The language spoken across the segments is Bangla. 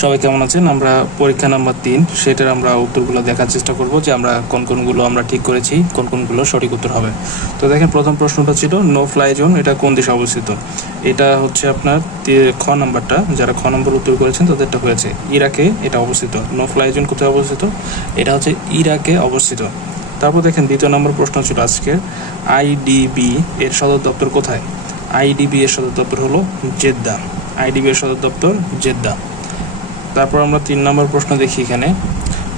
সবাই কেমন আছেন? আমরা পরীক্ষা নাম্বার 3 সেটার আমরা উত্তরগুলো দেখার চেষ্টা করব যে আমরা কোনগুলো আমরা ঠিক করেছি, কোনগুলো সঠিক উত্তর হবে। তো দেখেন, প্রথম প্রশ্নটা ছিল নো ফ্লাই জোন এটা কোন দেশে অবস্থিত। এটা হচ্ছে আপনার খ নাম্বারটা, যারা খ নম্বর উত্তর করেছেন তাদেরটা হয়েছে ইরাকে এটা অবস্থিত। নো ফ্লাই জোন কোথায় অবস্থিত? এটা হচ্ছে ইরাকে অবস্থিত। তারপর দেখেন, দ্বিতীয় নম্বর প্রশ্ন ছিল আজকের আইডিবি এর সদর দপ্তর কোথায়। আইডিবি এর সদর দপ্তর হলো জেদ্দা। আইডিবি এর সদর দপ্তর জেদ্দা। তারপর আমরা 3 নম্বর প্রশ্ন দেখি। এখানে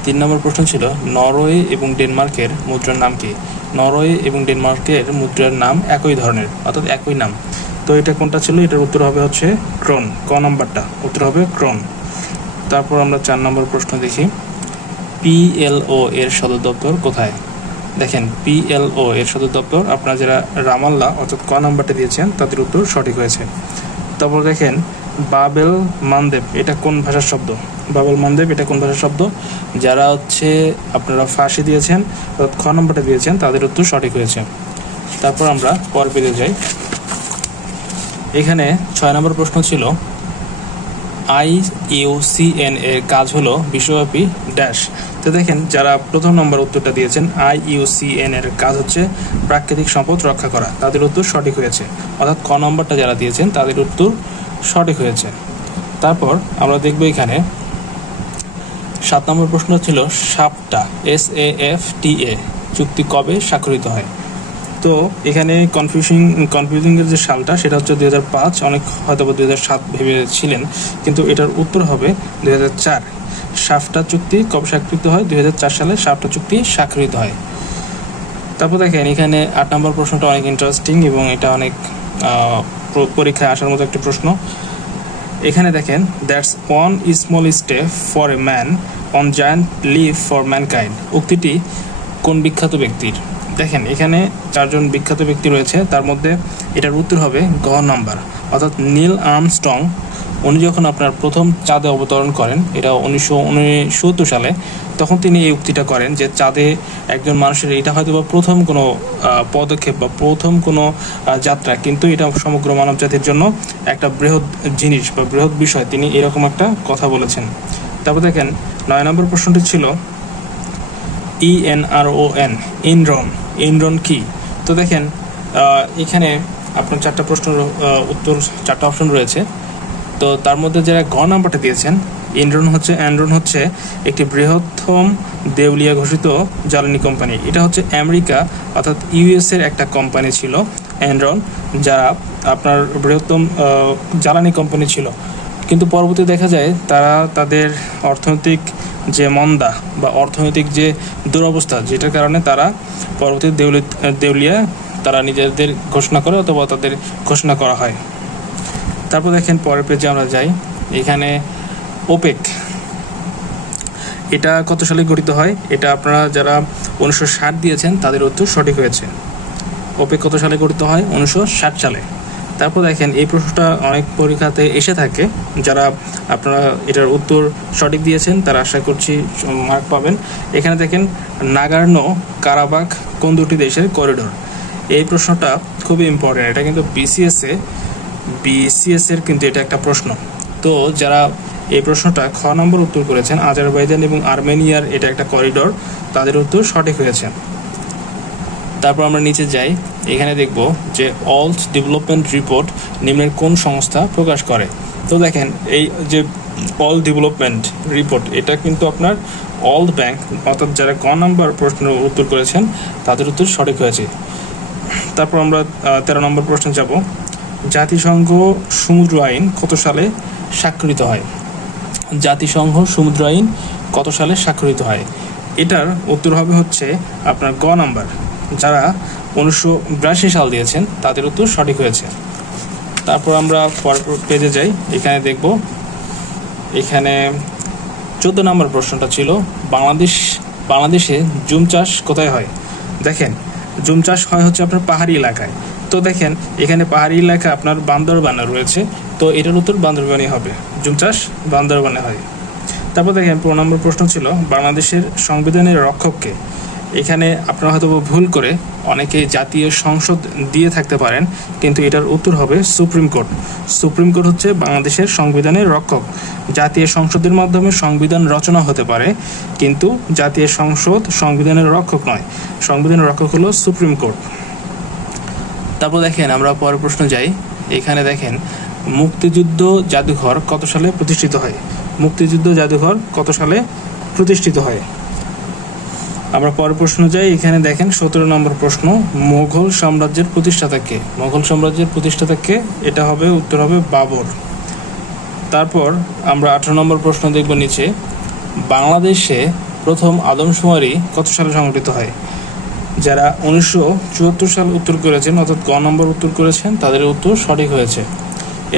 3 নম্বর প্রশ্ন ছিল নরওয়ে এবং ডেনমার্কের মুদ্রার নাম কি। নরওয়ে এবং ডেনমার্কের মুদ্রার নাম একই ধরনের, অর্থাৎ একই নাম। তো এটা কোনটা ছিল? এটার উত্তর হবে হচ্ছে ক্রোন। ক নাম্বারটা উত্তর হবে ক্রোন। তারপর আমরা 4 নম্বর প্রশ্ন দেখি পিএলও এর সদর দপ্তর কোথায়। দেখেন, পিএলও এর সদর দপ্তর আপনারা যারা রামাল্লাহ অর্থাৎ ক নাম্বারটা দিয়েছেন তাদের উত্তর সঠিক হয়েছে। তারপর দেখেন, বাবেল মানদেব এটা কোন ভাষার শব্দ। বাবেল মানদেব এটা কোন ভাষার শব্দ? যারা হচ্ছে আপনারা ফার্সি দিয়েছেন অর্থাৎ খ নম্বরটা দিয়েছেন তাদের উত্তর সঠিক হয়েছে। তারপর আমরা পর পেজে যাই। এখানে 6 নম্বর প্রশ্ন ছিল IUCN এর কাজ হলো বিশ্বব্যাপী ড্যাশ। তো দেখেন, যারা প্রথম নম্বর উত্তরটা দিয়েছেন IUCN এর কাজ হচ্ছে প্রাকৃতিক সম্পদ রক্ষা করা, তাদের উত্তর সঠিক হয়েছে। অর্থাৎ ক নম্বরটা যারা দিয়েছেন তাদের উত্তর সঠিক হয়েছে। তারপর আমরা দেখব এখানে 7 নম্বর প্রশ্ন ছিল সাপটা SAFTA চুক্তি কবে স্বাক্ষরিত হয়। তো এখানে কনফিউজিং এর যে সালটা সেটা হচ্ছে 2005, অনেক হয়তো 2007 ভেবেছিলেন, কিন্তু এটার উত্তর হবে 2004। সাফটা চুক্তি কবে স্বাক্ষরিত হয়? 2004 সালে সাফটা চুক্তি স্বাক্ষরিত হয়। তারপর দেখেন, এখানে 8 নম্বর প্রশ্নটা অনেক ইন্টারেস্টিং এবং এটা অনেক পরীক্ষায় আসার মতো একটা প্রশ্ন। এখানে দেখেন, that's one small step for a man on giant leap for mankind উক্তিটি কোন বিখ্যাত ব্যক্তির। দেখেন, এখানে 4 জন বিখ্যাত ব্যক্তি রয়েছে, তার মধ্যে এটার উত্তর হবে গ নাম্বার, অর্থাৎ নীল আর্মস্ট্রং। উনি যখন আপনার প্রথম চাঁদে অবতরণ করেন, এটা 1969 সালে, তখন তিনি এই উক্তিটা করেন যে চাঁদে একজন মানুষের এটা হয়তো বা প্রথম কোনো পদক্ষেপ বা প্রথম কোনো যাত্রা, কিন্তু এটা সমগ্র মানব জাতির জন্য একটা বৃহৎ জিনিস বা বৃহৎ বিষয়, তিনি এরকম একটা কথা বলেছেন। তারপর দেখেন, 9 নম্বর প্রশ্নটি ছিল ENRON ইনরন কি। তো দেখেন, এখানে আপনার 4টা প্রশ্নের উত্তর, 4টা অপশন রয়েছে। তো তার মধ্যে যারা গ নাম্বারটা দিয়েছেন, এনরন হচ্ছে একটি বৃহত্তম দেউলিয়া ঘোষিত জ্বালানি কোম্পানি। এটা হচ্ছে আমেরিকা অর্থাৎ US এর একটা কোম্পানি ছিল এনরন, যারা আপনার বৃহত্তম জ্বালানি কোম্পানি ছিল। কিন্তু পরবর্তী দেখা যায় তারা তাদের অর্থনৈতিক যে মন্দা বা অর্থনৈতিক যে দুরবস্থা, যেটার কারণে তারা পরবর্তী দেউলিয়া তারা নিজেদের ঘোষণা করে অথবা তাদের ঘোষণা করা হয়। তারপর দেখেন, পরের পেজে আমরা যাই। এখানে ওপেক এটা কত সালে গঠিত হয়। এটা আপনারা যারা 1960 দিয়েছেন তাদের উত্তর সঠিক হয়েছে। ওপেক কত সালে গঠিত হয়? 1960 সালে। তারপর দেখেন, এই প্রশ্নটা অনেক পরীক্ষাতে এসে থাকে, যারা আপনারা এটার উত্তর সঠিক দিয়েছেন তারা আশা করছি মার্ক পাবেন। এখানে দেখেন, নাগার্নো কারাবাখ কোন দুটি দেশের করিডোর। এই প্রশ্নটা খুবই ইম্পর্টেন্ট, এটা কিন্তু BCS এর কিন্তু এটা একটা প্রশ্ন। তো যারা এই প্রশ্নটা খ নম্বর উত্তর করেছেন, আজারবাইজান এবং আর্মেনিয়ার এটা একটা করিডোর, তাদের উত্তর সঠিক হয়েছে। তারপর আমরা নিচে যাই। এখানে দেখব যে অলস ডেভেলপমেন্ট রিপোর্ট নিম্নের কোন সংস্থা প্রকাশ করে। তো দেখেন, এই যে অল ডেভেলপমেন্ট রিপোর্ট, এটা কিন্তু আপনার ওয়ার্ল্ড ব্যাংক অর্থাৎ যারা ক নম্বর প্রশ্নের উত্তর করেছেন তাদের উত্তর সঠিক হয়েছে। তারপর আমরা 13 নম্বর প্রশ্নে যাব। জাতিসংঘ সমুদ্র আইন কত সালে স্বাক্ষরিত হয়। জাতিসংঘ সমুদ্র আইন কত সালে স্বাক্ষরিত হয়। এটার উত্তর হবে হচ্ছে আপনার গ নাম্বার, যারা 1982 সাল দিয়েছেন তাদের উত্তর সঠিক হয়েছে। তারপর আমরা পরপর পেজে যাই। এখানে দেখব, এখানে 14 নম্বর প্রশ্নটা ছিল বাংলাদেশে জুম চাষ কোথায় হয়। দেখেন, জুম চাষ হয় হচ্ছে আপনার পাহাড়ি এলাকায়। তো দেখেন, এখানে পাহাড়ি এলাকা আপনার বান্দরবানে রয়েছে, তো এটার উত্তর বান্দরবানে হবে, জুম চাষ বান্দরবানে হয়। তারপর দেখেন, 15 নম্বর প্রশ্ন ছিল বাংলাদেশের সংবিধানের রক্ষককে। এখানে আপনারা হয়তো ভুল করে অনেকে জাতীয় সংসদ দিয়ে থাকতে পারেন, কিন্তু এটার উত্তর হবে সুপ্রিম কোর্ট। সুপ্রিম কোর্ট হচ্ছে বাংলাদেশের সংবিধানের রক্ষক। জাতীয় সংসদের মাধ্যমে সংবিধান রচনা হতে পারে, কিন্তু জাতীয় সংসদ সংবিধানের রক্ষক নয়। সংবিধানের রক্ষক হলো সুপ্রিম কোর্ট। তারপর দেখেন আমরা পরের প্রশ্ন যাই। এখানে দেখেন মুক্তিযুদ্ধ জাদুঘর কত সালে প্রতিষ্ঠিত হয়? মুক্তিযুদ্ধ জাদুঘর কত সালে প্রতিষ্ঠিত হয়? আমরা পরের প্রশ্ন যাই। এখানে দেখেন 17 নম্বর প্রশ্ন, মুঘল সাম্রাজ্যের প্রতিষ্ঠাতা কে? মুঘল সাম্রাজ্যের প্রতিষ্ঠাতা কে? এটা হবে উত্তর হবে বাবর। তারপর আমরা 18 নম্বর প্রশ্ন দেখব নিচে, বাংলাদেশে প্রথম আদমশুমারি কত সালে সংগঠিত হয়? যারা 1974 সাল উত্তর করেছেন, অর্থাৎ ক নম্বর উত্তর করেছেন, তাদের উত্তর সঠিক হয়েছে।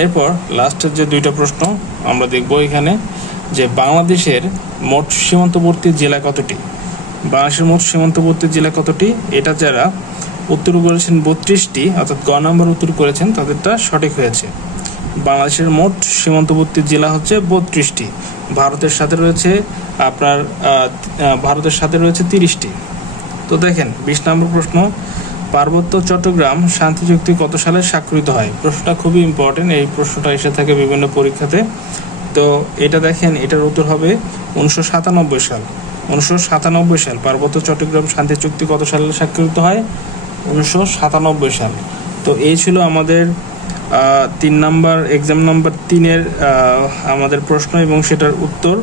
এরপর লাস্টের যে দুইটা প্রশ্ন আমরা দেখব এখানে, যে বাংলাদেশের মোট সীমান্তবর্তী জেলা কতটি? বাংলাদেশের মোট সীমান্তবর্তী জেলা কতটি? এটা যারা উত্তর করেছেন 32টি, অর্থাৎ গ নম্বর উত্তর করেছেন, তাদেরটা সঠিক হয়েছে। বাংলাদেশের মোট সীমান্তবর্তী জেলা হচ্ছে 32টি। ভারতের সাথে রয়েছে 30টি। তো দেখেন 20 নম্বর প্রশ্ন, পার্বত্য চট্টগ্রাম শান্তি চুক্তি কত সালে স্বাক্ষরিত হয়? প্রশ্নটা খুবই ইম্পর্টেন্ট, এই প্রশ্নটা এসে থাকে বিভিন্ন পরীক্ষাতে। তো এটা দেখেন, এটার উত্তর হবে 1997 সাল। 1997 সাল পার্বত্য চট্টগ্রাম শান্তি চুক্তি কত সালে স্বাক্ষরিত হয়? 1997 সাল। তো এই ছিল আমাদের 3 নাম্বার এক্সাম নাম্বার 3-এর আমাদের প্রশ্ন এবং সেটার উত্তর।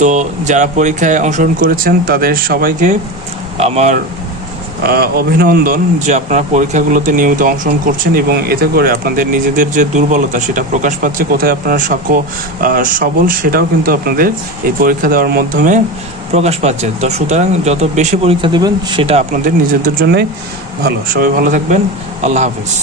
তো যারা পরীক্ষায় অংশগ্রহণ করেছেন তাদের সবাইকে আমার অভিনন্দন, যে আপনারা পরীক্ষাগুলোতে নিয়মিত অংশগ্রহণ করছেন এবং এতে করে আপনাদের নিজেদের যে দুর্বলতা সেটা প্রকাশ পাচ্ছে, কোথায় আপনারা সবল সেটাও কিন্তু আপনাদের এই পরীক্ষা দেওয়ার মাধ্যমে প্রকাশ পাচ্ছে। তো সুতরাং যত বেশি পরীক্ষা দেবেন সেটা আপনাদের নিজেদের জন্যই ভালো। সবাই ভালো থাকবেন। আল্লাহ হাফিজ।